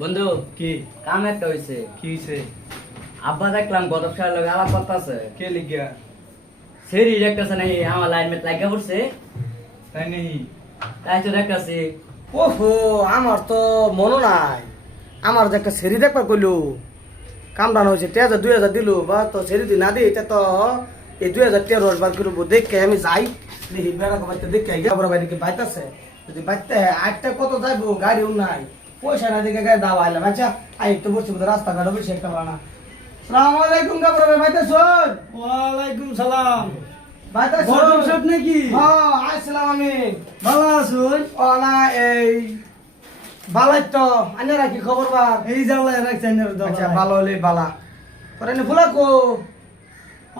বন্ধু কি কাম একটা হইছে। কি হইছে? আব্বা দেখলাম গত সালের লগে আলাপ করতেছে। কে লিখিয়া? সেরি দেখতেছে নাই আমার লাইনমেট লাগা পড়ছে, তাই নেই? তাই তো দেখতেছি। ওহো, আমার তো মনে নাই। আমার যে একটা সেরি দেখবার কইলো কামড়ানো হয়েছে 2000 দিল বা তো সেরি দি না দিই তো এই 2013 বার করবো দেখে আমি যাই দেখি বেড়া কমাইতে দেখে আবার বাইরে বাইতাছে যদি বাইতে আটটা কত যাইবো গাড়িও নাই পয়সা না দিকে গাড়ি দাওয়া আইলাম। আচ্ছা আই তো বসছি রাস্তাঘাটও বেশি একটা বানা। সালাম আলাইকুম কাপড় ভাই বাইতেছ? ওয়ালাইকুম সালাম। বাইতেছ গৌতম সাহেব নাকি? হ্যাঁ আইছিলাম আমি। ভালো আছুন? ও না এই বালাই তো আইনারা কি খবর বা? এই জ্বালায় রাখছেন আচ্ছা ভালো হলে বালা পরে এনে ফুলা কো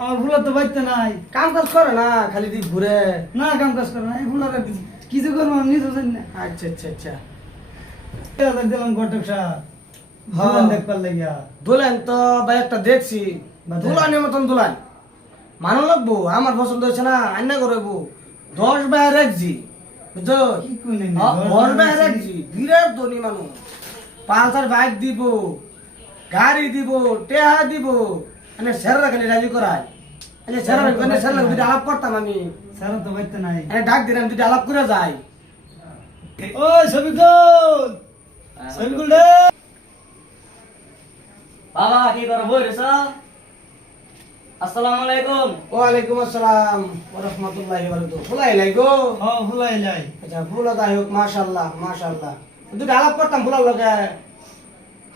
আমার ভুলা তো বাইতে নাই। কাম কাজ করে না খালি দি ঘুরে। না কাম কাজ করে না, এই ভুলা কিছু করবো আমি নিজে জানি না। আচ্ছা আচ্ছা আচ্ছা দিলাম ঘটক সাহেব হ্যাঁ। দেখবার লাগিয়া। দুলেন তো ভাই একটা দেখছি বাজারে। দুলানের মতন দুলান মানো লাগবো আমার পছন্দ হয়েছে না আন্না করবো 10 বাইর একজি বুঝছো? কি কইলেন? 10 বাইর একজি বিরাট ধনী মানুষ। পালসার বাইক দিব, গাড়ি দিব, টেহা দিব, মানে সেরা খালি রাজি করায়। মানে সেরা মানে সেরা যদি আলাপ করতাম আমি সারা তো বাইতে নাই। মানে ডাক দিলাম যদি আলাপ করে যাই। ওই সবিকুল, সবিকুল রে। বাবা কি করো বই রেছ? আসসালামু আলাইকুম। ওয়ালাইকুম আসসালাম ওয়া রাহমাতুল্লাহি ওয়া বারাকাতুহু। ফুলাই লাগো? হ্যাঁ ভুলাই যাই। আচ্ছা ফুলা যাই হোক মাশাআল্লাহ মাশাআল্লাহ। যদি আলাপ করতাম ফুলার লগে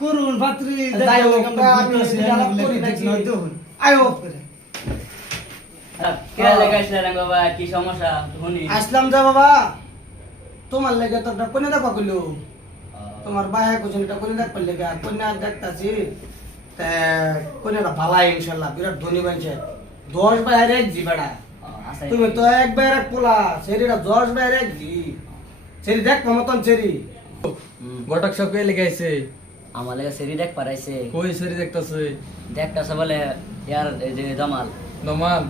করুন পাত্রী যাই হোক আমি যদি আলাপ করি নাকি আয়ো কে লাগাইছিলেন বাবা, কি সমস্যা শুনি? আসলাম যা বাবা তোমার লেগে তো একটা কোনে দেখা কইলো তোমার বাহে কোজন এটা কোনে দেখ পারলে গা কোনে দেখতাছি তে কোনেটা ভালাই ইনশাআল্লাহ বিরাট ধনী বানছে 10 বাইরে এক জি বেড়া তুমি তো এক বাইরে এক পোলা সেরিটা 10 বাইরে এক জি সেরি দেখ মতন সেরি ঘটক সাহেব কে লিখাইছে? আমার লাগে সেরি দেখ পারাইছে। কই সেরি দেখতাছে? দেখতাছে বলে ইয়ার এই যে জামাল নমান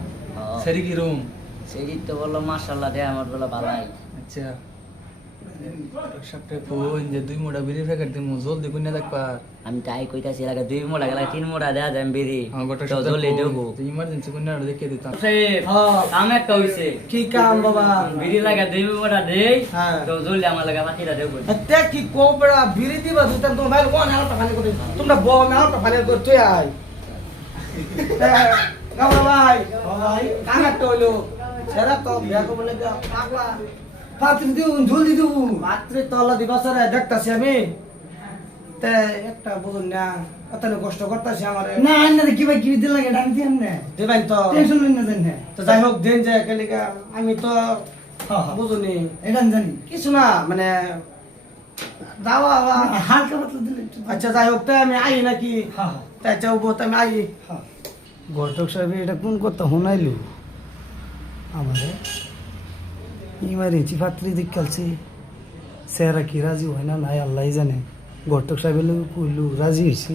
সেরি কি রুম? সেরি তো বললো মাশাআল্লাহ দে আমার বলে ভালাই। আচ্ছা সাপটা কোন যে 2 মোড়া বিড়ি প্যাকেট দিমু জলদি কোনে দেখবা? আমি তাই কইতাছি লাগে 2 মোড়া গেলা 3 মোড়া দেয়া যাম বেরি হ্যাঁ ঘটক তো জলদি দেবো। ইমার্জেন্সি কোনে আর দেখে দিতাম। হ্যাঁ কাম একটা হইছে। কি কাম বাবা? বিড়ি লাগা 2 মোড়া দেই হ্যাঁ। তো জলদি আমার লাগা বাকিটা দেবো। তে কি কোবড়া বিড়ি দিবা দুটা তোমার ভাই কোন হালটা ফানি করে তোমরা বউ না হালটা ফানি করে তুই আই কামরা ভাই ভাই কাম একটা হইলো সেরা তো বিয়া কো বলে পাগলা পাত্রী দিউন জলদি দিউন। মাত্রে তলা দিবসরে দেখতাছি আমি তে একটা বুঝুন না কতনে কষ্ট করতাছি আমারে না আন্না কি ভাই কি দিল লাগে ডান দিন না। দেবেন তো টেনশন লই না জানি না। তো যাই হোক দিন যায় কেলিকা আমি তো হ্যাঁ হ্যাঁ বুঝুনি এটা জানি। কিছু না মানে দাওয়া হালকা পাতলা দিলে একটু। আচ্ছা যাই হোক তো আমি আই নাকি হ্যাঁ তাই চাইবো তো আমি আই হ্যাঁ। ঘটক সাহেব এটা কোন কথা শুনাইলো আমারে ইমার্জেন্সি পাত্রী দেখালছি সেরা কি রাজি হয় না নাই আল্লাহ জানে। ঘটক সাহেবের লোক কইলো রাজি হয়েছে।